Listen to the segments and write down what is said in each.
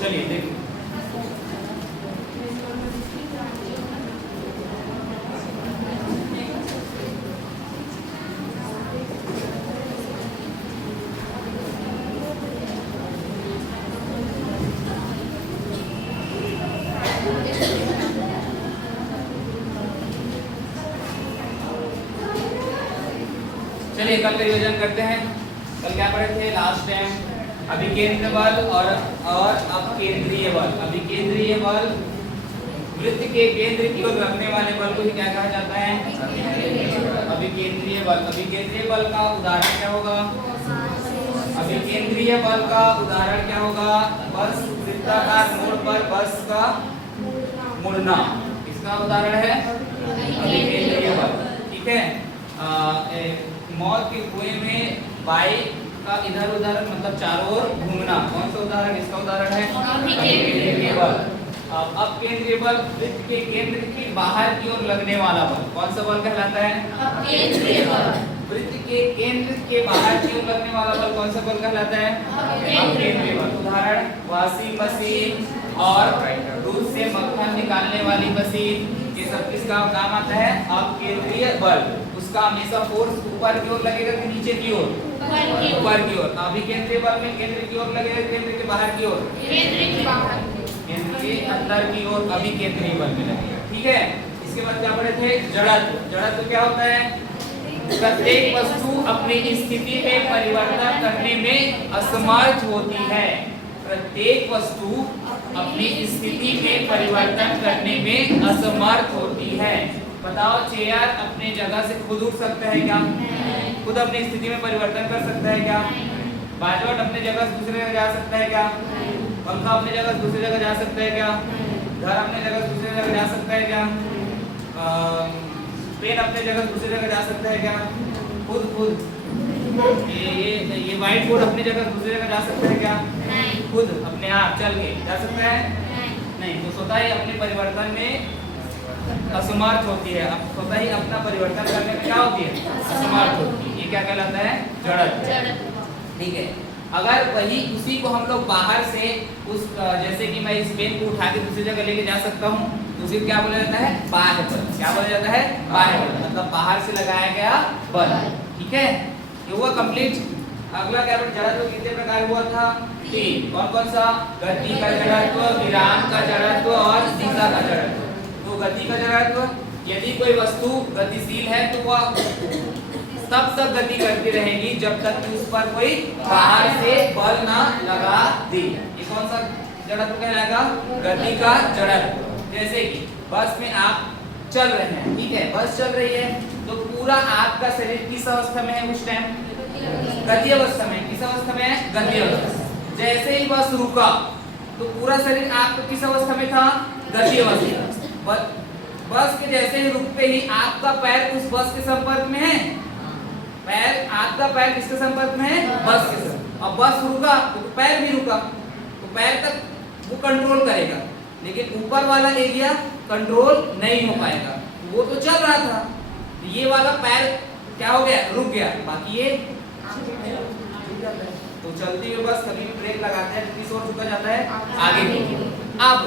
चलिए देखिए, चलिए कल रिवीजन करते हैं। कल क्या पढ़े थे लास्ट टाइम? अभिकेंद्र बल और अपकेंद्रीय बल। अभिकेंद्रीय बल वृत्त के केंद्र की ओर रखने वाले बल को ही क्या कहा जाता है? अभिकेंद्रीय बल। अभिकेंद्रीय बल का उदाहरण क्या होगा? अभिकेंद्रीय बल का उदाहरण क्या होगा? बस वृत्ताकार मोड़ पर बस का मुड़ना, इसका उदाहरण है अभिकेंद्रीय बल। ठीक है। मौत के कुएं में बाइक का इधर उधर मतलब चारों ओर घूमना, कौन सा उदाहरण? इसका उदाहरण है अभिकेंद्रीय बल। अपकेंद्रीय बल वृत्त के केंद्र की बाहर की ओर लगने वाला बल, कौन सा बल कहलाता है? अपकेंद्रीय बल। वृत्त के केंद्र के बाहर की ओर लगने वाला बल कौन सा बल कहलाता है? अपकेंद्रीय बल। उदाहरण वॉशिंग मशीन और दूध से मक्खन निकालने वाली मशीन, ये सब किसका काम आता है? अपकेंद्रीय बल। उसका हमेशा फोर्स ऊपर की ओर लगेगा कि नीचे की ओर? ऊपर की ओर। अभिकेंद्रीय बल में केंद्र की ओर लगेगा, केंद्र के बाहर की ओर? केंद्र के अंदर की ओर अभिकेंद्रीय बल में लगेगा। ठीक है। इसके बाद क्या पढ़े थे? जड़त्व। जड़त्व क्या होता है? प्रत्येक वस्तु अपनी स्थिति में परिवर्तन करने में असमर्थ होती है। प्रत्येक वस्तु अपनी स्थिति में परिवर्तन करने में असमर्थ होती है। बताओ, चेयर अपने जगह से खुद उठ सकता है क्या? खुद अपनी स्थिति में परिवर्तन कर सकता है क्या? बाजवट अपने जगह से दूसरे जगह जा सकता है क्या? पंखा अपने जगह से दूसरी जगह जा सकता है क्या? घर अपने जगह से दूसरी जगह जा सकता है क्या? पेन अपने जगह से दूसरी जगह जा सकता है क्या? खुद ये व्हाइट बोर्ड अपनी जगह से दूसरी जगह जा सकता है क्या? खुद अपने आप चल के जा सकता है? नहीं। तो स्वतः ही अपने परिवर्तन में असमर्थ होती है। अब स्वतः ही अपना परिवर्तन करने में क्या होती है? असमर्थ होती है। ये क्या कहलाता है? जड़त्व। ठीक है। अगर वही उसी को हम लोग बाहर से उस जैसे कि मैं इस पेन को उठा के दूसरी जगह लेके जा सकता हूँ, तो उसी को क्या बोला जाता है? बाह्य बल। क्या बोला जाता है? बाह्य बल, मतलब बाहर से लगाया गया बल। ठीक है, ये हुआ कंप्लीट। अगला क्या? जड़त्व कितने प्रकार हुआ था? 3। कौन कौन सा? गति का जड़त्व, विराम का जड़त्व और दिशा का जड़त्व। तो गति का जड़त्व, यदि कोई वस्तु गतिशील है तो वह तब तक गति करती रहेगी जब तक कि उस पर कोई बाहर से बल ना लगा दे। ये कौन सा जड़त्व कहलाएगा? गति का जड़त्व। जैसे कि बस में आप चल रहे हैं, ठीक है, बस चल रही है, तो पूरा आपका शरीर किस अवस्था में है उस टाइम? गति अवस्था में। किस अवस्था में है? गति अवस्था। जैसे ही बस रुका तो पूरा शरीर आपका किस अवस्था में था? गति अवस्था। बस के जैसे ही रुकते ही आपका पैर उस बस के संपर्क में है। आपका पैर किसके संपर्क में है? बस के संपर्क। अब बस रुका तो पैर भी रुका, तो पैर तक वो कंट्रोल करेगा, लेकिन ऊपर वाला एरिया कंट्रोल नहीं हो पाएगा। वो तो चल रहा था, ये वाला पैर क्या हो गया? रुक गया, बाकी ये तो चलती हुई बस कभी भी ब्रेक लगाते हैं तो किस ओर झुका जाता है? आगे की ओर। अब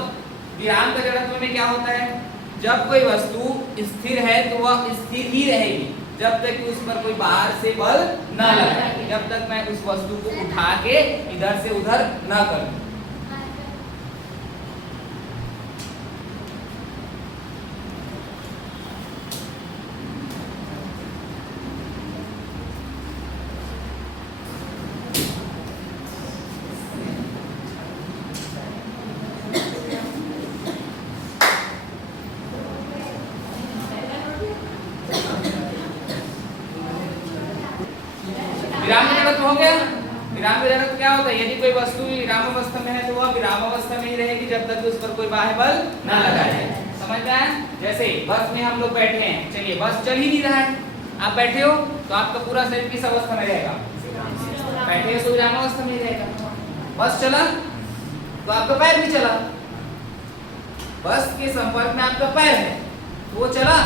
विराम का जड़त्व में क्या होता है? जब कोई वस्तु स्थिर है तो वह स्थिर ही रहेगी जब तक कि उस पर कोई बाहर से बल न लगाए, जब तक मैं उस वस्तु को उठा के इधर से उधर न कर दूं। विराम का जड़त्व हो गया। विराम का जड़त्व क्या होता है? यदि कोई वस्तु विराम अवस्था में है तो वह विराम अवस्था में ही रहेगी जब तक उस पर कोई बाह्य बल न लगा जाए। समझ में आया? जैसे बस में हम लोग बैठे हैं, चलिए बस चल ही नहीं रहा है, आप बैठे हो तो आपका पूरा शरीर किस अवस्था में रहेगा? बैठे हो तो विराम अवस्था में ही रहेगा। बस चला तो आपका पैर भी चला, बस के संपर्क में आपका पैर है तो वो चला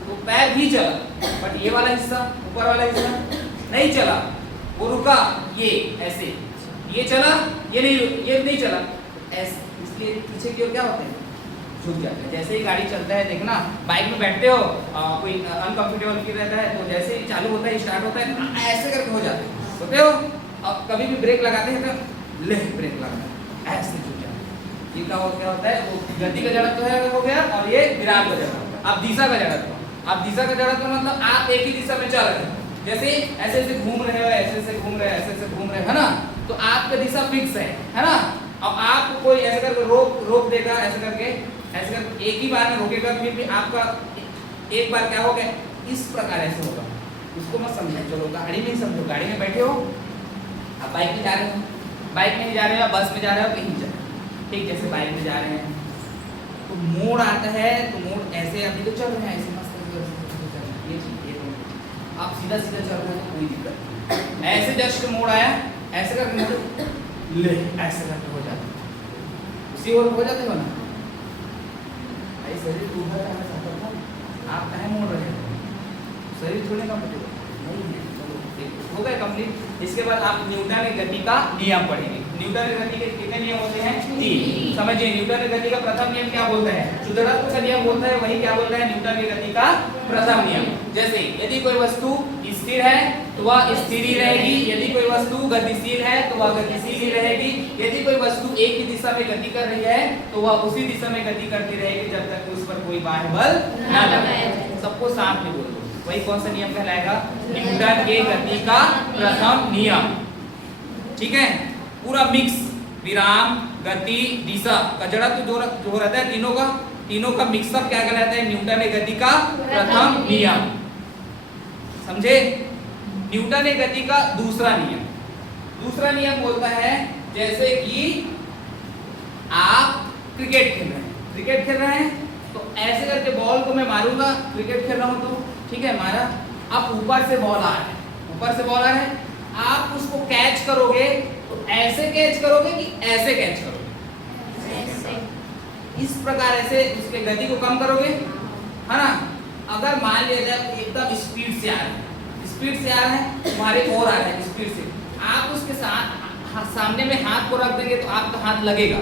तो पैर भी चला, बट ये वाला हिस्सा, ऊपर वाला हिस्सा नहीं चला, वो रुका, ये ऐसे, ये चला, ये नहीं चला, इसलिए पीछे की ओर क्या होते हैं, झुक जाते हैं। जैसे ही गाड़ी चलता है, देखना बाइक में बैठते हो, कोई अनकंफर्टेबल फील रहता है, तो जैसे ही चालू होता है, स्टार्ट होता है, ऐसे करके हो जाते हैं, होते हो। अब कभी भी ब्रेक लगाते हैं तो ले ब्रेक लगाना, ऐसे झुक जाते हैं। ये क्या होता है, वो गति का जड़त्व है हो गया, और ये विराम का जड़त्व। अब दिशा का जड़त्व, अब दिशा का जड़त्व मतलब आप एक ही दिशा में चल रहे हो, जैसे ऐसे ऐसे घूम रहे हो, ऐसे ऐसे घूम रहे हो, ऐसे ऐसे घूम रहे हो, है ना, तो आपका दिशा फिक्स है ना। अब आपको कोई ऐसे करके रोक देगा, ऐसे करके एक ही बार में रोकेगा, फिर भी आपका एक बार क्या होगा, इस प्रकार ऐसे होगा। उसको मत समझो, चलो गाड़ी में ही समझो। गाड़ी में बैठे हो, आप बाइक में जा रहे हो, बाइक में ही जा रहे हो, बस में जा रहे हो, कहीं जा रहे हो, ठीक। जैसे बाइक में जा रहे हैं तो मोड़ आता है, तो मोड़ ऐसे अभी तो चल रहे हैं, ऐसे मस्त आप सीधा सीधा चल रहे हैं तो कोई दिक्कत नहीं। ऐसे जस्ट मोड़ आया, ऐसे करके मोड़ ले, ऐसे करके हो जाता है, उसी ओर हो जाते हो ना। भाई शरीर ऊपर जाना चाहता था, आप कहाँ मोड़ रहे हो, शरीर छोड़ने का मतलब नहीं है। चलो हो गया कंप्लीट। इसके बाद आप न्यूटन की गति का नियम पढ़ेंगे। न्यूटन की गति के कितने नियम होते हैं, 3। समझिए, न्यूटन की गति का प्रथम नियम क्या बोलता है, जड़त्व का नियम बोलता है, वही क्या बोलता है, न्यूटन की गति का प्रथम नियम। जैसे यदि कोई वस्तु स्थिर है तो वह स्थिर ही रहेगी, यदि कोई वस्तु गतिशील है तो वह गतिशील ही रहेगी, यदि कोई वस्तु एक ही दिशा में गति कर रही है तो वह उसी दिशा में गति करती रहेगी जब तक उस पर कोई बाह्य बल न लगे। सबको साथ में बोलो, वही कौन सा नियम कहलाएगा, न्यूटन के गति का प्रथम नियम। ठीक है, पूरा मिक्स, विराम, गति, दिशा का जड़त्व जो रहता है, तीनों का मिक्सअप क्या कहलाता है, न्यूटन की गति का प्रथम नियम। समझे। न्यूटन की गति का दूसरा नियम बोलता है, जैसे कि आप क्रिकेट खेल रहे हैं तो ऐसे करके बॉल को मैं मारूंगा, क्रिकेट खेल रहा हूं तो ठीक है, मारा। अब ऊपर से बॉल आ रहा है, आप उसको कैच करोगे तो ऐसे कैच करोगे कि ऐसे कैच करोगे, इस प्रकार ऐसे उसके गति को कम करोगे, है ना। अगर मान लिया जाए एकदम स्पीड से आ रहा है, तुम्हारे और आ रहा है स्पीड से, आप उसके साथ सामने में हाथ को रख देंगे तो आपका हाथ लगेगा,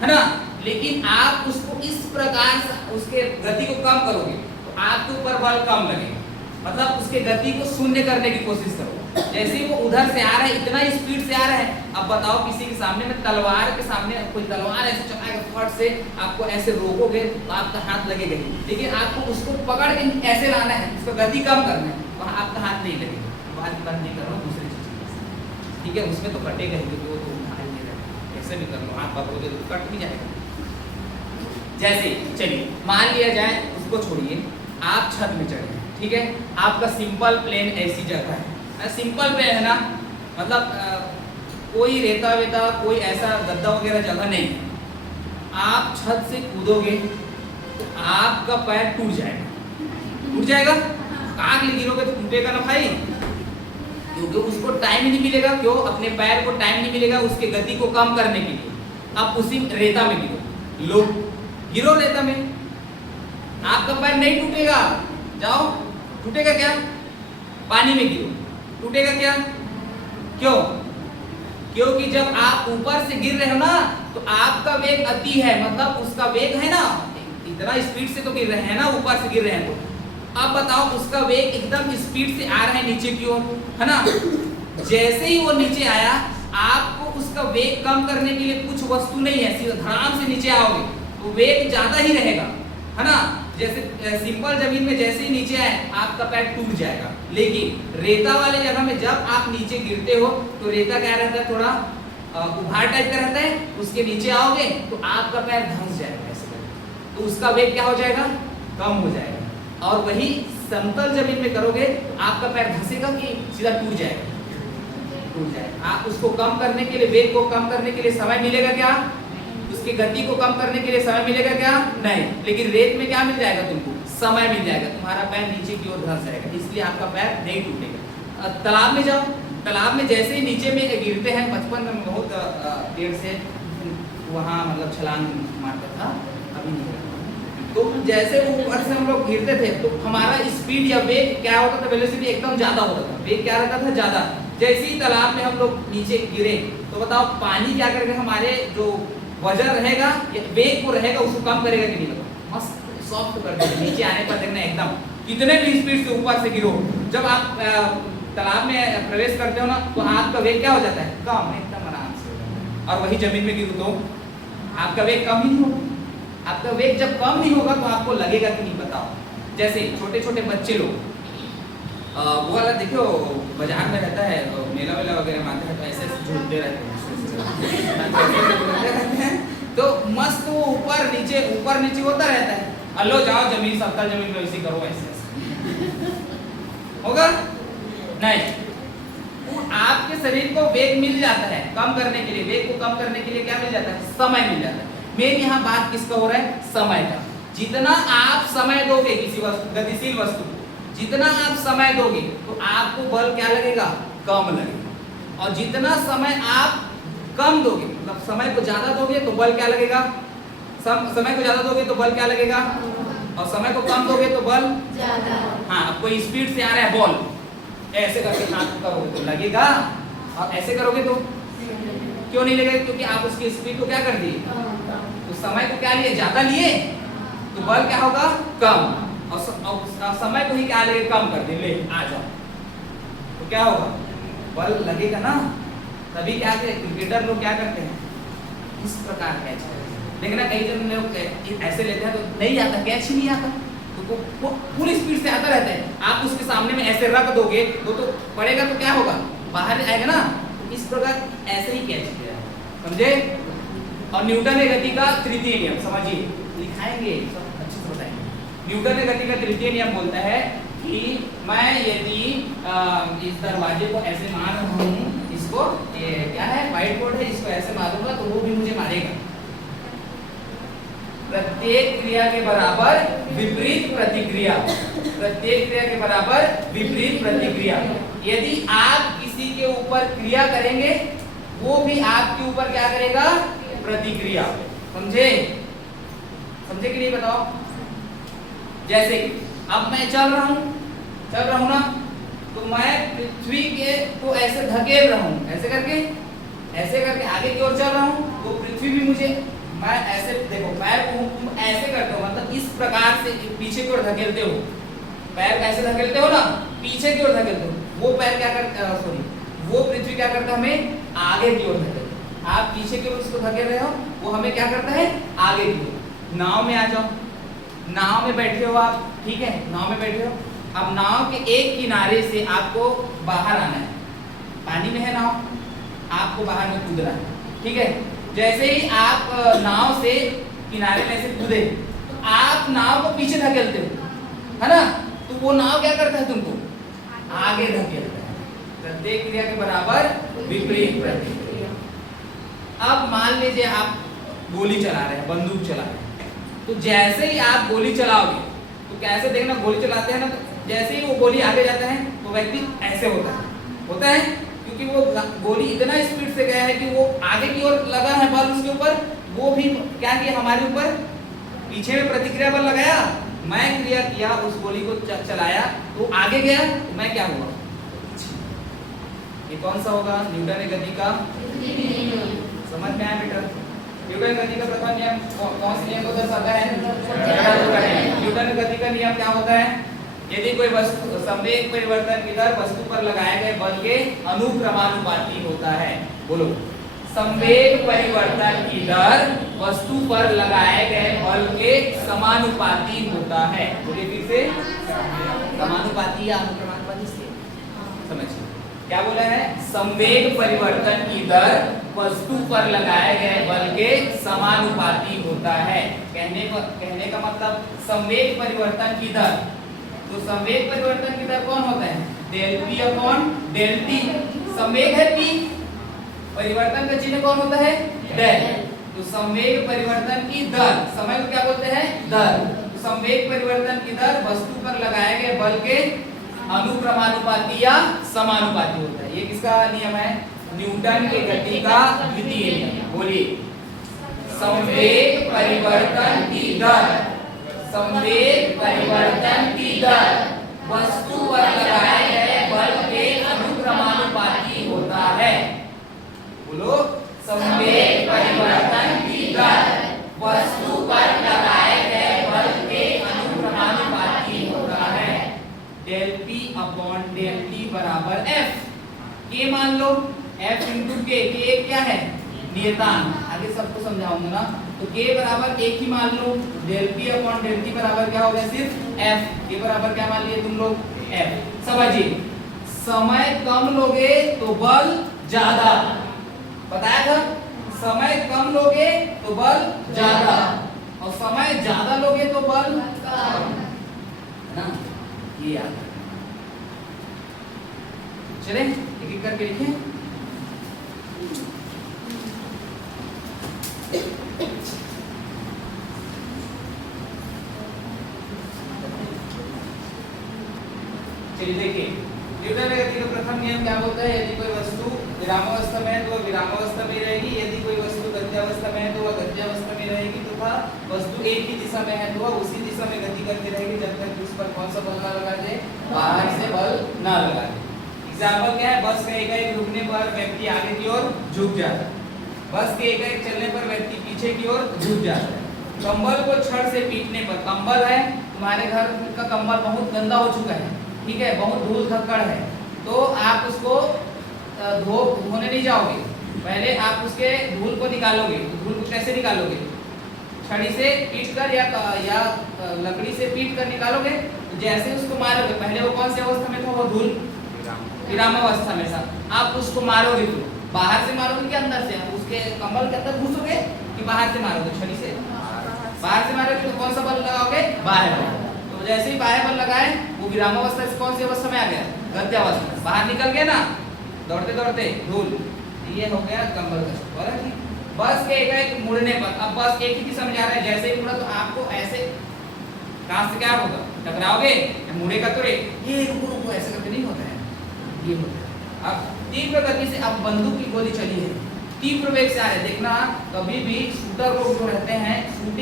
है ना। लेकिन आप उसको इस प्रकार उसके गति को कम करोगे तो आपके ऊपर बल कम लगेगा, मतलब उसके गति को शून्य करने की कोशिश करो। जैसे ही वो उधर से आ रहा है, इतना स्पीड से आ रहा है, अब बताओ किसी के सामने में तलवार के सामने कोई तलवार ऐसे चलाएगा, फट से आपको ऐसे रोकोगे तो आपका हाथ लगेगा ही, लेकिन आपको उसको पकड़ के ऐसे लाना है, उसका गति कम करना है, वहाँ आपका हाथ नहीं लगेगा। बात नहीं कर रहा हूँ दूसरी चीज, ठीक है, उसमें तो कटेगा ही, क्योंकि वो तो उठा नहीं रहेगा, ऐसे भी कर लो, हाथ पकड़ोगे तो कट भी जाएगा। जैसे चलिए मान लिया जाए, उसको छोड़िए, आप छत में चढ़े, ठीक है, आपका सिंपल प्लेन ऐसी जगह है, सिंपल प्लेन है ना, मतलब कोई रेता वेता, कोई ऐसा गद्दा वगैरह जगह नहीं है। आप छत से कूदोगे तो आपका पैर टूट जाएगा, काग ले गिरोगे तो टूटेगा ना भाई, क्योंकि उसको टाइम ही नहीं मिलेगा। क्यों, अपने पैर को टाइम नहीं मिलेगा उसके गति को कम करने के लिए। आप उसी रेता में गिरो रेता में, आपका पैर नहीं टूटेगा। जाओ, टूटेगा क्या, पानी में गिरो, टूटेगा क्या, क्यों, क्योंकि जब आप ऊपर से गिर रहे हो ना तो आपका वेग अति है, मतलब उसका वेग है ना, इतना स्पीड से तो गिर रहे हैं ना, ऊपर से गिर रहे हैं तो अब बताओ उसका वेग एकदम स्पीड से आ रहा है नीचे की ओर, है ना। जैसे ही वो नीचे आया, आपको उसका वेग कम करने के लिए कुछ वस्तु नहीं है, सीधा धड़ाम से नीचे आओगे तो वेग ज्यादा ही रहेगा, है ना। जैसे सिंपल जमीन में जैसे ही नीचे आए आपका पैर टूट जाएगा, लेकिन रेता वाले जगह में जब आप नीचे गिरते हो तो रेता क्या रहता है, थोड़ा उभार टाइप का रहता है, उसके नीचे आओगे तो आपका पैर धंस जाएगा ऐसे करके, तो उसका वेग क्या हो जाएगा, कम हो जाएगा। और वही समतल जमीन में करोगे तो आपका पैर धंसेगा कि सीधा टूट जाएगा। आप उसको कम करने के लिए, वेग को कम करने के लिए समय मिलेगा क्या, उसकी गति को कम करने के लिए समय मिलेगा क्या, नहीं। लेकिन रेत में क्या मिल जाएगा, तुमको समय मिल जाएगा, तुम्हारा पैर नीचे की ओर धंस जाएगा, इसलिए आपका पैर नहीं टूटेगा। तालाब में जाओ, तालाब में जैसे ही नीचे में गिरते हैं, बचपन में बहुत देर से वहाँ मतलब छलांग मारता था, अभी नहीं करता। तो जैसे ऊपर से हम लोग गिरते थे तो हमारा स्पीड या वेग क्या होता था, वेलोसिटी एकदम ज्यादा होता था, वेग क्या रहता था, ज्यादा। जैसे ही तालाब में हम लोग नीचे गिरे तो बताओ पानी क्या करके हमारे जो वजन रहेगा या वेग को रहेगा उसको कम करेगा कि नहीं लगा, मस्त सॉफ्ट कर देगा। नीचे आने पर देखना एकदम कितने भी स्पीड से ऊपर से गिरो, जब आप तालाब में प्रवेश करते हो ना तो आपका वेग क्या हो जाता है, कम, एकदम आराम से। और वही जमीन में गिरो तो आपका वेग कम ही नहीं होगा। आपका वेग जब कम नहीं होगा तो आपको लगेगा कि नहीं, बताओ। जैसे छोटे छोटे बच्चे लोग वो वाला देखो बाजार में रहता है, मेला वेला वगैरह में आते हैं तो ऐसे झूलते रहते हैं तो मस्त वो ऊपर नीचे होता रहता है। अल्लो जाओ जमीन समतल जमीन में वैसे करो, ऐसे होगा नहीं। तो आपके शरीर को वेग मिल जाता है कम करने के लिए, वेग को कम करने के लिए क्या मिल जाता है, समय मिल जाता है। मेरी यहाँ बात किसका हो रहा है, समय का। जितना आप समय दोगे किसी गतिशील वस्तु को, जितना आप समय दोगे तो आपको बल क्या लगेगा, कम लगेगा। और जितना समय आप कम दोगे, मतलब समय को ज्यादा दोगे तो बल क्या लगेगा, समय को ज्यादा दोगे तो बल क्या लगेगा, और समय को कम दोगे तो बल ज्यादा। हाँ, अब कोई स्पीड से आ रहा है बॉल, ऐसे करके हाथ करोगे तो लगेगा, और ऐसे करोगे तो क्यों नहीं लगेगा, क्योंकि आप उसकी स्पीड को क्या कर दिए, तो समय को क्या लिए, ज्यादा लिए, तो बल क्या होगा, कम। और समय को ही क्या लगे, कम कर दे, ले आ जाओ, तो क्या होगा, बल लगेगा ना। तभी क्या करते क्रिकेटर लोग क्या करते हैं, इस प्रकार कैच करते हैं। देखना कई जन लोग ऐसे लेते हैं तो नहीं आता, कैच ही नहीं आता, तो वो पूरी स्पीड से आता रहता है। आप उसके सामने में ऐसे रख दोगे तो पड़ेगा तो क्या होगा, बाहर आएगा ना। तो इस प्रकार ऐसे ही कैच किया, समझे। और न्यूटन की गति का तृतीय नियम समझिए, लिखाएंगे सब अच्छे से बताएंगे। न्यूटन की गति का तृतीय नियम बोलता है कि मैं यदि इस दरवाजे को ऐसे मार रहा हूँ, इसको ये क्या है, व्हाइट बोर्ड है, इसको ऐसे मारूंगा तो वो भी मुझे मारेगा। प्रत्येक क्रिया के बराबर विपरीत प्रतिक्रिया, प्रत्येक क्रिया के बराबर विपरीत प्रतिक्रिया। यदि आप किसी के ऊपर क्रिया करेंगे वो भी आपके ऊपर क्या करेगा, प्रतिक्रिया। समझे, समझे कि नहीं, बताओ। जैसे अब मैं चल रहा हूं ना, तो मैं पृथ्वी के को ऐसे धकेल रहा हूं, ऐसे करके आगे की ओर चल रहा हूं, तो पृथ्वी भी मुझे, मैं ऐसे देखो पैर को ऐसे करते हो, मतलब इस प्रकार से पीछे की ओर धकेलते हो, पैर कैसे धकेलते हो ना, पीछे की ओर धकेलते हो, वो पैर क्या करता है, सॉरी वो पृथ्वी क्या करता है, हमें आगे की ओर धकेलता है। आप पीछे की ओर इसको धकेल रहे हो, वो हमें क्या करता है, आगे की ओर। नाव में आ जाओ, नाव में बैठे हो आप, ठीक है, नाव में बैठे हो। अब नाव के एक किनारे से आपको बाहर आना है, पानी में है नाव, आपको बाहर में कूदना है, ठीक है। जैसे ही आप नाव से किनारे में से कूदे तो आप नाव को पीछे धकेलते हो, है ना, तो वो नाव क्या करता है, तुमको आगे धकेलता है। प्रत्येक क्रिया के बराबर विपरीत प्रतिक्रिया। अब मान लीजिए आप गोली चला रहे हैं, बंदूक चला रहे हैं, तो जैसे ही आप गोली चलाओगे तो कैसे देखना, गोली चलाते हैं ना, तो जैसे ही वो गोली आगे जाता है तो व्यक्ति ऐसे होता है, क्योंकि वो गोली इतना स्पीड से गया है कि वो आगे की ओर लगा है बल उसके ऊपर, वो भी क्या किया, हमारे ऊपर पीछे में प्रतिक्रिया बल लगाया। मैं क्रिया किया, उस गोली को चलाया तो आगे गया, तो मैं क्या हुआ, ये कौन सा होगा, न्यूटन की गति का समझ में आया बेटा। न्यूटन गति का प्रथम नियम कौन से नियम को दर्शाता है, न्यूटन गति का नियम क्या होता है, यदि कोई वस्तु संवेग परिवर्तन की दर वस्तु पर लगाए गए बल के अनुक्रमानुपाती होता है, बोलो, संवेग परिवर्तन की दर वस्तु पर लगाए गए बल के समानुपाती होता है। बोलिए फिर से, समानुपाती या अनुक्रमानुपाती से समझिए क्या बोला है, संवेग परिवर्तन की दर वस्तु पर लगाए गए बल के समानुपाती होता है। कहने का मतलब संवेग परिवर्तन की दर, तो संवेग परिवर्तन की दर कौन होता है, del P upon del T. संवेग है पी, परिवर्तन का चिन्ह कौन होता है, डेल। तो संवेग परिवर्तन की दर, समय को क्या बोलते हैं, दर। तो संवेग परिवर्तन की दर वस्तु पर लगाए गए बल के अनुक्रमानुपाती या समानुपाती होता है। ये किसका नियम है, न्यूटन की गति का द्वितीय नियम। बोलिए, संवेग परिवर्तन की दर, संवेग परिवर्तन की दर वस्तु पर लगाए गए बल के अनुक्रमानुपाती होता है। बोलो, संवेग परिवर्तन की दर वस्तु पर लगाए गए बल के अनुक्रमानुपाती होता है। Del P upon del T बराबर F। के मान लो F इंटू के एक क्या है नियतांक, आगे सबको समझाऊंगा ना। तो के बराबर एक ही मान लो, del P upon del T बराबर क्या हो गया सिर्फ F। के बराबर क्या मान लिए तुम लोग F। समझिए समय कम लोगे तो बल ज्यादा, बताया था समय कम लोगे तो बल ज्यादा और समय ज्यादा लोगे तो बल कम, है ना, ये याद रखना। चले एक एक करके लिखें। चलिए देखिए न्यूटन के गति का प्रथम नियम क्या बोलता है, यदि कोई वस्तु विरामावस्था में है तो वह विरामावस्था में रहेगी, यदि कोई वस्तु गत्यावस्था में है तो वह गत्यावस्था में रहेगी, तथा वस्तु एक ही दिशा में है तो वह उसी दिशा में गति करती रहेगी जब तक कि उस पर कौन सा बल ना लगा दे, बाहर से बल ना लगा दे। एग्जाम्पल क्या है, बस के एकाएक रुकने पर व्यक्ति आगे की ओर झुक जाता है, बस के एकाएक चलने पर व्यक्ति पीछे की ओर झुक जाता है। कंबल को छड़ से पीटने पर, कंबल है तुम्हारे घर का कंबल बहुत गंदा हो चुका है, ठीक है, बहुत धूल धक्कड़ है, तो आप उसको धोने नहीं जाओगे, पहले आप उसके धूल को निकालोगे। धूल को कैसे निकालोगे, छड़ी से पीट कर या लकड़ी से पीट कर निकालोगे। तो जैसे उसको मारोगे, पहले वो कौन सी अवस्था में था, वो धूल विरामावस्था में था, आप उसको मारोगे तो बाहर से मारोगे कि अंदर से, उसके कंबल के अंदर घुसोगे कि बाहर से मारोगे, छड़ी से बाहर से मारोगे तो कौन सा बल लगाओगे, बाहर। तो जैसे ही बाहर बल लगाए वो विरामावस्था से कौन सी अवस्था में आ गया, गत्यावस्था, बाहर निकल गया ना, दौड़ते दौड़ते धूल, ये हो गया कंबल का बराबर है। बस के एकाएक मुड़ने पर, अब बस एक ही दिशा में जा रहा है, जैसे ही मुड़ा तो आपको ऐसे कहां से क्या होगा, टकराओगे, मुड़ेगा तो ये रुको रुको ऐसे करके नहीं होता है, ये होता है। अब तीव्र गति से, अब बंदूक की गोली चली है, तीव्र वेग से आ रहे, देखना कभी भी शूटर लोग जो रहते हैं, शूट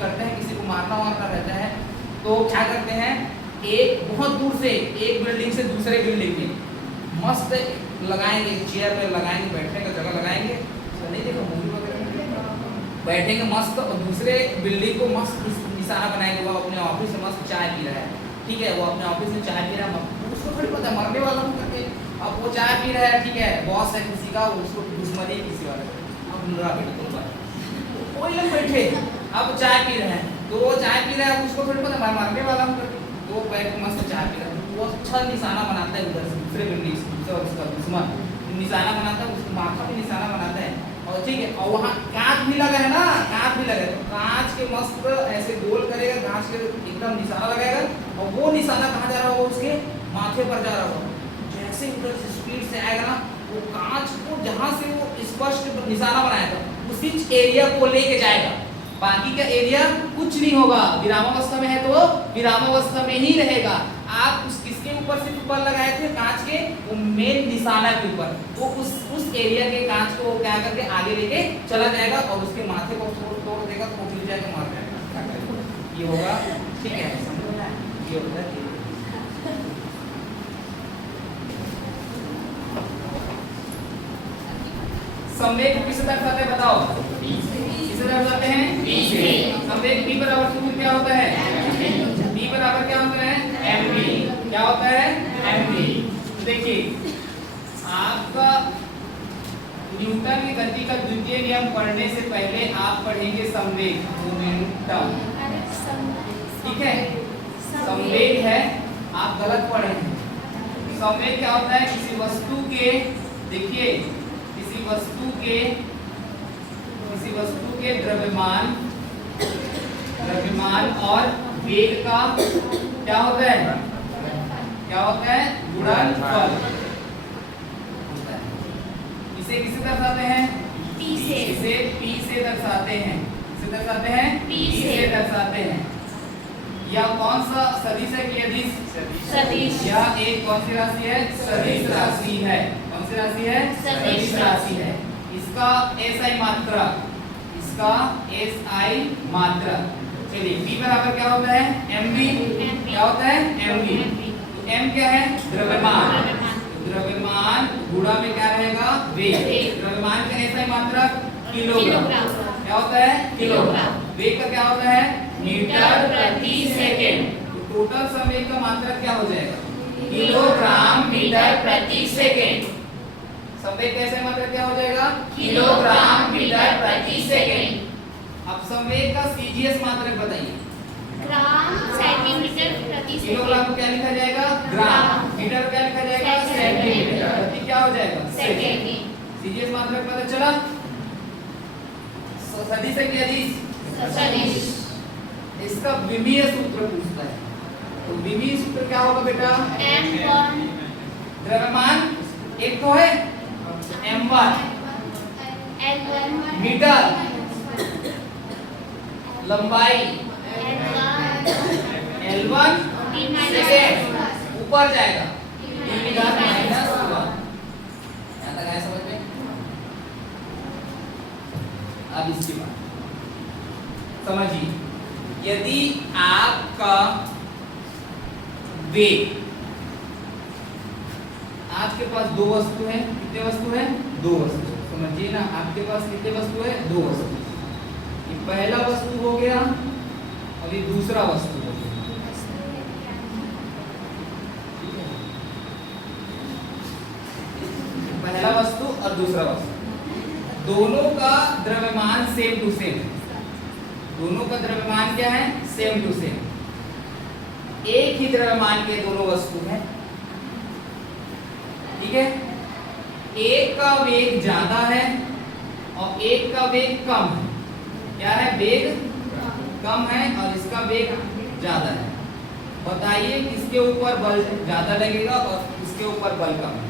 करते हैं, किसी को मारना वारना रहता है तो क्या करते हैं, एक बहुत दूर से एक बिल्डिंग से दूसरे बिल्डिंग में मस्त लगाएंगे, चेयर पे लगाएंगे, बैठने का जगह लगाएंगे, नहीं देखो मूवी वगैरह, बैठेंगे मस्त और दूसरे बिल्डिंग को मस्त निशाना बनाएंगे। वो अपने ऑफिस में मस्त चाय पी रहा है, ठीक है, वो अपने ऑफिस में चाय पी रहा है, उसको थोड़ी पता है मरने वाला हूँ करके, अब वो चाय पी रहा है, ठीक है, बॉस है किसी का, उसको दुश्मनी किसी वाले, कोई लोग बैठे अब चाय पी रहे हैं, तो वो चाय पी रहा है, उसको थोड़ी पता मैं मरने वाला हूँ करके, तो वो बैठ के मस्त चाय पी रहा है, वो अच्छा निशाना बनाता है उधर से दूसरे बिल्डिंग से, दूसरा उसका दुश्मन निशाना बनाता है, उसको माथा भी निशाना बनाता है, और ठीक है, और वहाँ कांच भी लगा है ना, कांच भी लगा है, तो कांच के मस्त ऐसे गोल करेगा, कांच के एकदम निशाना लगाएगा, और वो निशाना कहाँ जा रहा होगा, उसके माथे पर जा रहा होगा। जैसे उधर से स्पीड से आएगा ना, वो कांच को जहाँ से वो स्पष्ट निशाना बनाया था उसी एरिया को लेके जाएगा, बाकी का एरिया कुछ नहीं होगा। विरामावस्था में है तो विरामावस्था में ही रहेगा। आप उस किसके ऊपर सिर्फ बल लगाए थे, कांच के वो मेन निशाना के ऊपर, वो उस एरिया के कांच को क्या करके आगे लेके चला जाएगा और उसके माथे को तोड़ देगा, तो गिर जाएगा, मार जाएगा, ये होगा, ठीक है, समझना है, ये होता है। संवेग किससे दर्शाते हैं बताओ, किससे दर्शाते हैं, p से। संवेग p बराबर सूत्र क्या होता है, p बराबर क्या होता है, mv, क्या होता है, mv। तो देखिए आपका न्यूटन की गति का द्वितीय नियम पढ़ने से पहले आप पढ़ेंगे संवेग, मोमेंटम, ठीक है, संवेग है, आप गलत पढ़ रहे हैं। संवेग क्या होता है, किसी वस्तु के, देखिए किसी वस्तु के द्रव्यमान और वेग का क्या होता है, गुणनफल। इसे किसे दर्शाते हैं, इसे P से दर्शाते हैं, इसे दर्शाते हैं P से दर्शाते हैं। या कौन सा सदिश है कि अदिश, सदिश, या एक कौन सी राशि है, सदिश राशि है, कौन सी राशि है, सदिश राशि है। इसका SI मात्रा, इसका SI मात्रा, चलिए P बराबर क्या होता है, mv, क्या होता है, mv। तो m क्या है, द्रव्यमान, द्रव्यमान गुणा में क्या रहेगा, वेग, द्रव्यमान का SI मात्रा किलोग्राम, क्या होता है? किलोग्राम। वेग का क्या होता है? मीटर प्रति सेकंड। तो टोटल संवेग का मात्रक क्या हो जाएगा? किलोग्राम मीटर प्रति सेकंड। संवेग कैसे मात्रक क्या हो जाएगा? किलोग्राम मीटर प्रति सेकंड। अब संवेग का सीजीएस मात्रक बताइए। ग्राम सेंटीमीटर प्रति सेकंड। किलोग्राम को क्या लिखा जाएगा? ग्राम। मीटर को क्या लिखा जाएगा? सेंटीमीटर। प्रति क्या हो जाएगा? सेकंड। सीजीएस मात्रक पता चला? सदिश है क्या जी? सदिश। इसका विमीय सूत्र पूछता है। तो विमीय सूत्र क्या होगा बेटा? m1 द्रव्यमान एक तो है m1 l1 मीटर, लंबाई l1 सेकेंड, ऊपर जाएगा समझ में? अब इसकी बात समझिए, यदि आपका वेग, आपके पास दो वस्तु है, कितने वस्तु है? दो वस्तु। समझिए ना, आपके पास कितने वस्तु है? दो वस्तु। ये पहला वस्तु हो गया और ये दूसरा वस्तु हो गया। पहला वस्तु और दूसरा वस्तु, दोनों का द्रव्यमान सेम टू सेम है। दोनों का द्रव्यमान क्या है? Same to same. एक ही द्रव्यमान के दोनों वस्तु हैं, ठीक है? एक का वेग ज्यादा है और एक का वेग कम है। क्या है? वेग कम है और इसका वेग ज्यादा है। बताइए किसके ऊपर बल ज्यादा लगेगा और किसके ऊपर बल कम है?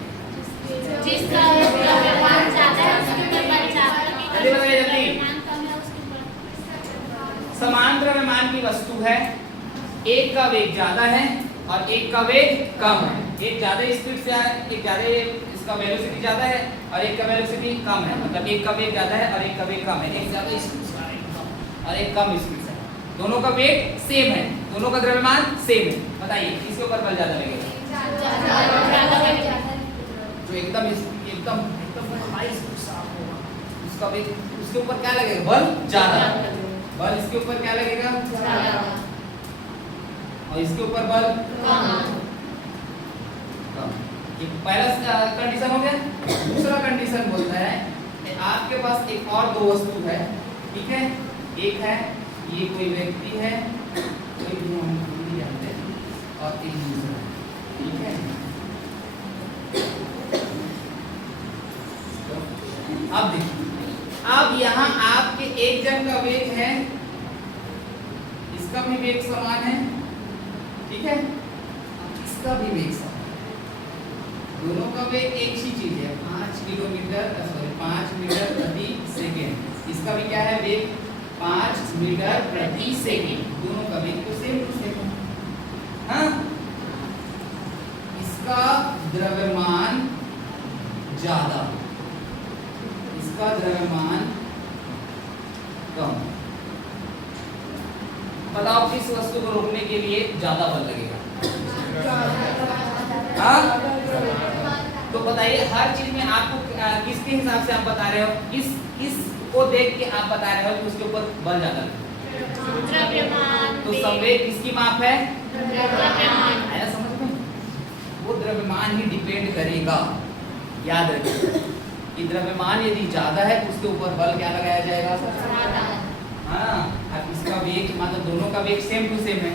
जिसका द्रव्यमान ज्यादा है उसके ऊपर बल ज्यादा लगेगा। जल्दी बताइए, जल्दी। द्रव्यमान कम है उसके ऊपर। समान द्रव्यमान की वस्तु है, एक का वेग ज्यादा है और एक का वेग कम है। एक ज्यादा स्पीड से है, एक ज्यादा इसका वेलोसिटी ज्यादा है और एक का वेलोसिटी कम है। मतलब एक का वेग ज्यादा है और एक का वेग कम है। एक ज्यादा स्पीड से है और एक कम स्पीड से है। दोनों का वेग सेम है, दोनों का द्रव्यमान सेम है। बताइए किसके ऊपर बल ज्यादा लगेगा? जो एकदम हाई स्पीड से होगा उसका वेग, उसके ऊपर क्या लगेगा? बल ज्यादा। बल इसके ऊपर क्या लगेगा? और इसके ऊपर बल कम। ये पहला कंडीशन हो गया। दूसरा कंडीशन बोलता है कि आपके पास एक और दो वस्तु है, ठीक है? एक है ये कोई व्यक्ति है, कोई भी हम नहीं जानते, और एक दूसरा, ठीक है? अब देखिए, अब यहाँ आपके एक जन का वेग है, इसका भी वेग समान है, ठीक है? इसका भी वेग समान, दोनों का वेग एक ही चीज है, 5 मीटर प्रति सेकेंड। इसका भी क्या है? वेग 5 मीटर प्रति सेकेंड। दोनों का वेग तो सेम टू सेम है। हाँ, इसका द्रव्यमान ज्यादा, इसका द्रव्यमान कम। बताओ किस वस्तु को रोकने के लिए ज्यादा बल लगेगा? हाँ? तो बताइए, हर चीज में आपको किसके हिसाब से आप बता रहे हो? किस को देख के आप बता रहे हो कि उसके ऊपर बल ज्यादा लगेगा? द्रव्यमान। तो संवेग किसकी माप है? द्रव्यमान। आया समझ में? वो द्रव्यमान ही डिपेंड करेगा। याद रखिए कि द्रव्यमान यदि ज्यादा है तो उसके ऊपर बल क्या लगाया जाएगा? हाँ, अब इसका वेग, मतलब दोनों का वेग सेम टू सेम है।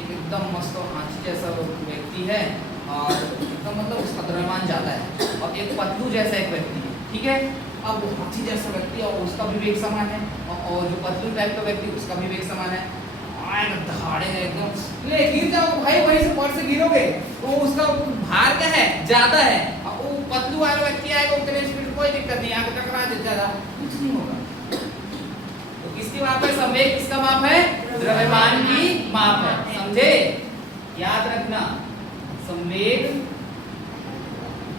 एक एकदम मस्त हाथी जैसा व्यक्ति है और एकदम मतलब उसका द्रव्यमान ज्यादा है, और एक पतलू जैसा एक व्यक्ति है, ठीक है? अब वो हाथी जैसा व्यक्ति और उसका भी वेग समान है, और जो पतलू टाइप का व्यक्ति उसका भी वेग समान है। दहाड़े एकदम ले गिर जाओ भाई, वहीं से पड़ से गिरोगे तो उसका भार क्या है? ज्यादा है, और वो पतलू वाला व्यक्ति आएगा उतने स्पीड, कोई दिक्कत नहीं, आगे टकरा देता, कुछ नहीं होगा। तो किसकी माप है? संवेग किसका माप है? द्रव्यमान की माप है। समझे? याद रखना, संवेग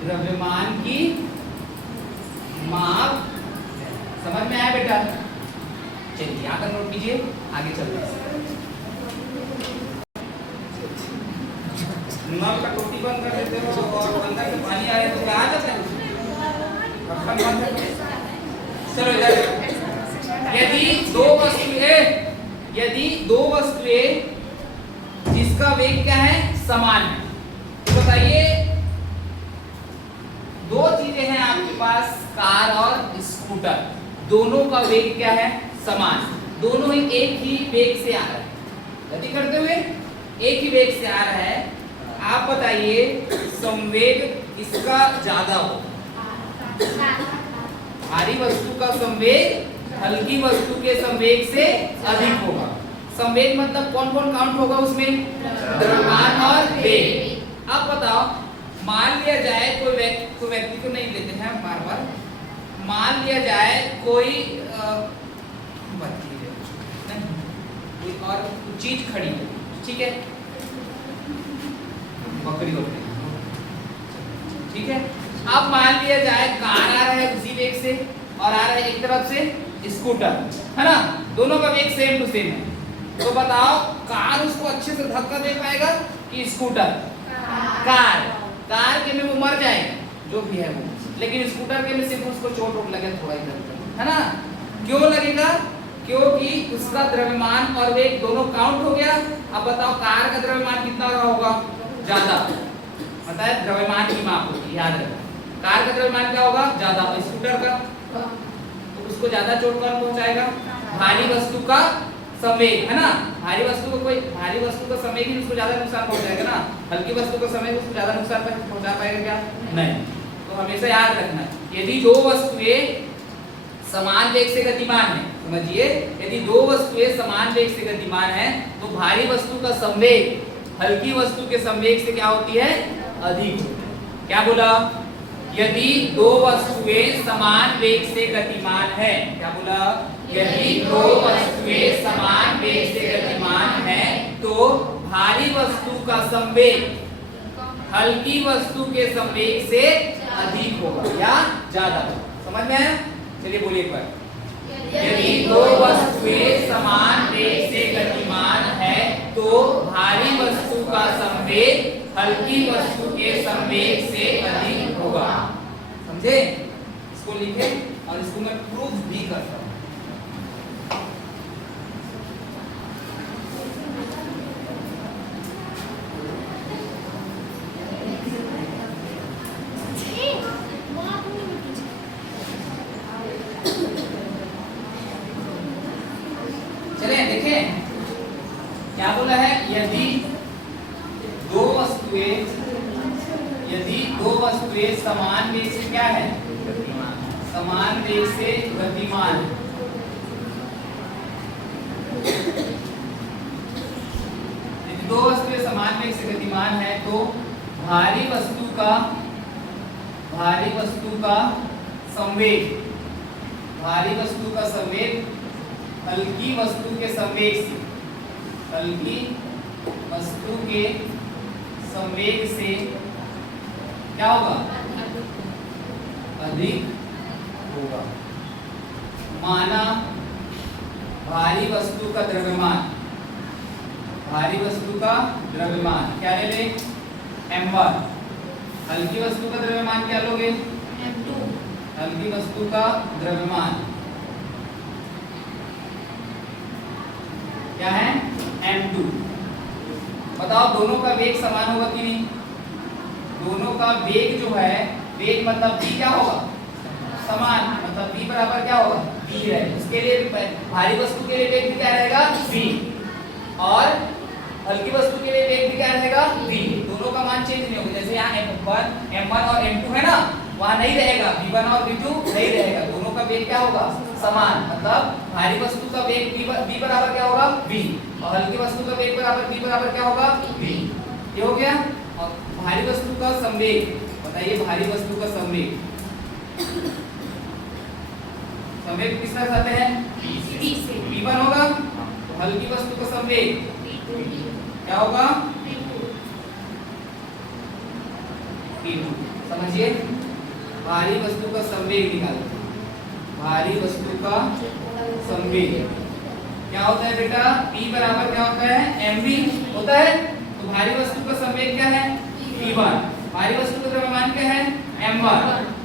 द्रव्यमान की माप। समझ में आया बेटा? चलिए यहाँ तक नोट कीजिए, आगे चलते हैं। नल का टोटी बंद कर देते हो और अंदर से पानी आ रहा है तो क्या आ जाता है? चलो इधर, यदि यदि दो वस्तुएं जिसका वेग क्या है समान है, तो बताइए दो चीजें हैं आपके पास, कार और स्कूटर, दोनों का वेग क्या है समान, दोनों ही एक ही वेग से आ रहा है, गति करते हुए एक ही वेग से आ रहा है। आप बताइए संवेग किसका ज्यादा हो? भारी वस्तु का संवेग हल्की वस्तु के संवेग से अधिक होगा। संवेग मतलब कौन कौन काउंट होगा उसमें? द्रव्यमान और वेग। अब बताओ, मान लिया जाए कोई व्यक्ति को नहीं लेते हैं बार बार, मान लिया जाए कोई और चीज खड़ी है, ठीक है, बकरी बकरी, ठीक है। अब मान लिया जाए कार आ रहा है उसी वेग से और आ रहा है एक तरफ से स्कूटर, है ना, दोनों का वेग सेम टू सेम है, तो बताओ कार उसको अच्छे से धक्का दे पाएगा कि स्कूटर? कार के में वो मर जाएगा जो भी है वो, लेकिन स्कूटर के में सिर्फ उसको चोट वोट लगे थोड़ा इधर, है ना। क्यों लगेगा? क्योंकि उसका द्रव्यमान और वेग दोनों काउंट हो गया। अब बताओ कार का द्रव्यमान कितना रहा होगा? ज्यादा, पता है द्रव्यमान की माप होती है, याद रखना। कार का द्रव्यमान क्या होगा? ज्यादा, और स्कूटर का तो उसको ज्यादा चोट कौन पहुंचाएगा? भारी वस्तु का संवेग, है ना। भारी वस्तु का संवेग ही उसको ज्यादा नुकसान पहुंचाएगा ना, हल्की वस्तु का संवेग उसको ज्यादा नुकसान पहुंचा पाएगा क्या? नहीं। तो हमेशा याद रखना, यदि दो वस्तुएं समान वेग से गतिमान है, समझिए, यदि दो वस्तुएं समान वेग से गतिमान है तो भारी वस्तु का संवेग हल्की वस्तु के संवेग से क्या होती है? अधिक होती है। क्या बोला? यदि दो वस्तुएं समान वेग से गतिमान है, क्या बोला? यदि दो वस्तुएं समान वेग से गतिमान है तो भारी वस्तु का संवेग हल्की वस्तु के संवेग से अधिक होगा या ज्यादा होगा। समझ में आया? चलिए बोलिए एक बार। यदि दो वस्तुएं समान वेग से गतिमान है तो भारी वस्तु का संवेग हल्की वस्तु के संवेग से अधिक होगा। समझे? इसको लिखे और इसको मैं प्रूफ भी करता हूं। चले देखें क्या बोला है? यदि दो वस्तुएं समान वेग से क्या है? समान वेग से गतिमान। यदि दो वस्तुएं समान वेग से गतिमान है तो भारी वस्तु का संवेग हल्की वस्तु के संवेग से क्या होगा? अधिक होगा। माना भारी वस्तु का द्रव्यमान क्या ले ले? m1। हल्की वस्तु का द्रव्यमान क्या लोगे? m2। हल्की वस्तु का द्रव्यमान क्या है? m2। बताओ दोनों का वेग समान होगा कि नहीं? दोनों का वेग जो है, वेग मतलब v क्या होगा? समान, मतलब v बराबर क्या होगा? v है। इसके लिए भारी वस्तु के लिए वेग भी क्या रहेगा? v, और हल्की वस्तु के लिए वेग भी क्या रहेगा? v। दोनों का मान चेंज नहीं होगा। जैसे यहाँ m1 और m2 है ना, वहाँ नहीं रहेगा, v1 और v2 नहीं रहेगा। दोनों का वेग क्या होगा? समान, मतलब भारी वस्तु का वेग v बराबर क्या होगा? v, और हल्की वस्तु का वेग बराबर v बराबर क्या होगा? v। ये हो गया। और भारी वस्तु का संवेग बताइए, भारी वस्तु का संवेग किस तरह कहते हैं? v1 होगा, तो हल्की वस्तु का संवेग क्या होगा? v2। समझिए, भारी वस्तु का संवेग निकालो। भारी वस्तु का संवेग क्या होता है बेटा? p बराबर क्या होता है? mv होता है। तो भारी वस्तु का संवेग क्या है? v1। भारी वस्तु का द्रव्यमान क्या है? m1।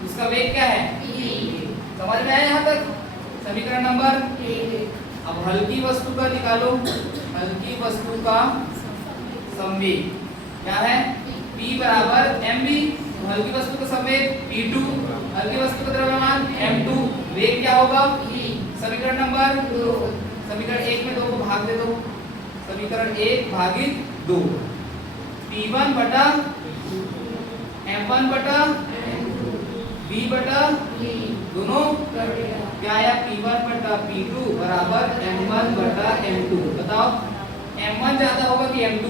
उसका वेग क्या है? v। समझ में आया यहाँ तक? समीकरण नंबर अब हल्की वस्तु का निकालो, हल्की वस्तु का संवेग क्या है? P बराबर mv। तो हल्की वस्तु का संवेग P2, हल्की वस्तु का द्रव्यमान m2, वेग क्या होगा? समीकरण नंबर 2। समीकरण 1 में 2 को भाग दे दो, समीकरण 1 भागित 2, P1 बटा m1 बटा v बटा दोनों क्या आया? P1 बटा P2 बराबर m1 बटा m2। बताओ m1 ज्यादा होगा कि m2?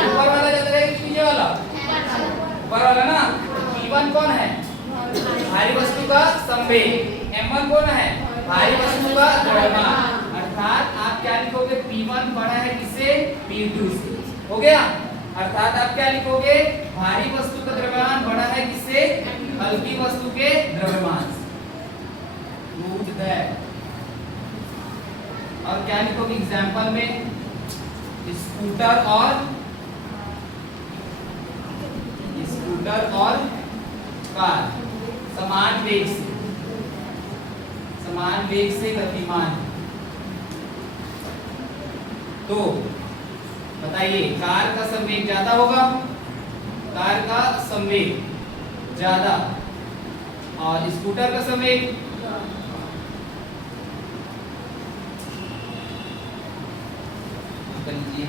ऊपर वाला ज्यादा रहेगा कि नीचे वाला? ऊपर वाला ना। P1 कौन है? भारी वस्तु का संवेग। m1 कौन है? भारी वस्तु का द्रव्यमान। अर्थात आप क्या लिखोगे? P1 बड़ा है किससे? P2 से। हो गया? अर्थात आप क्या लिखोगे? भारी वस्तु का द्रव्यमान बड़ा है किससे? हल्की वस्तु के द्रव्यमान से। Prove that। और क्या लिखोगे एग्जाम्पल में? स्कूटर और कार समान वेग से गतिमान। तो बताइए कार का संवेग ज्यादा होगा, कार का संवेग ज्यादा, और स्कूटर का संवेग लीजिए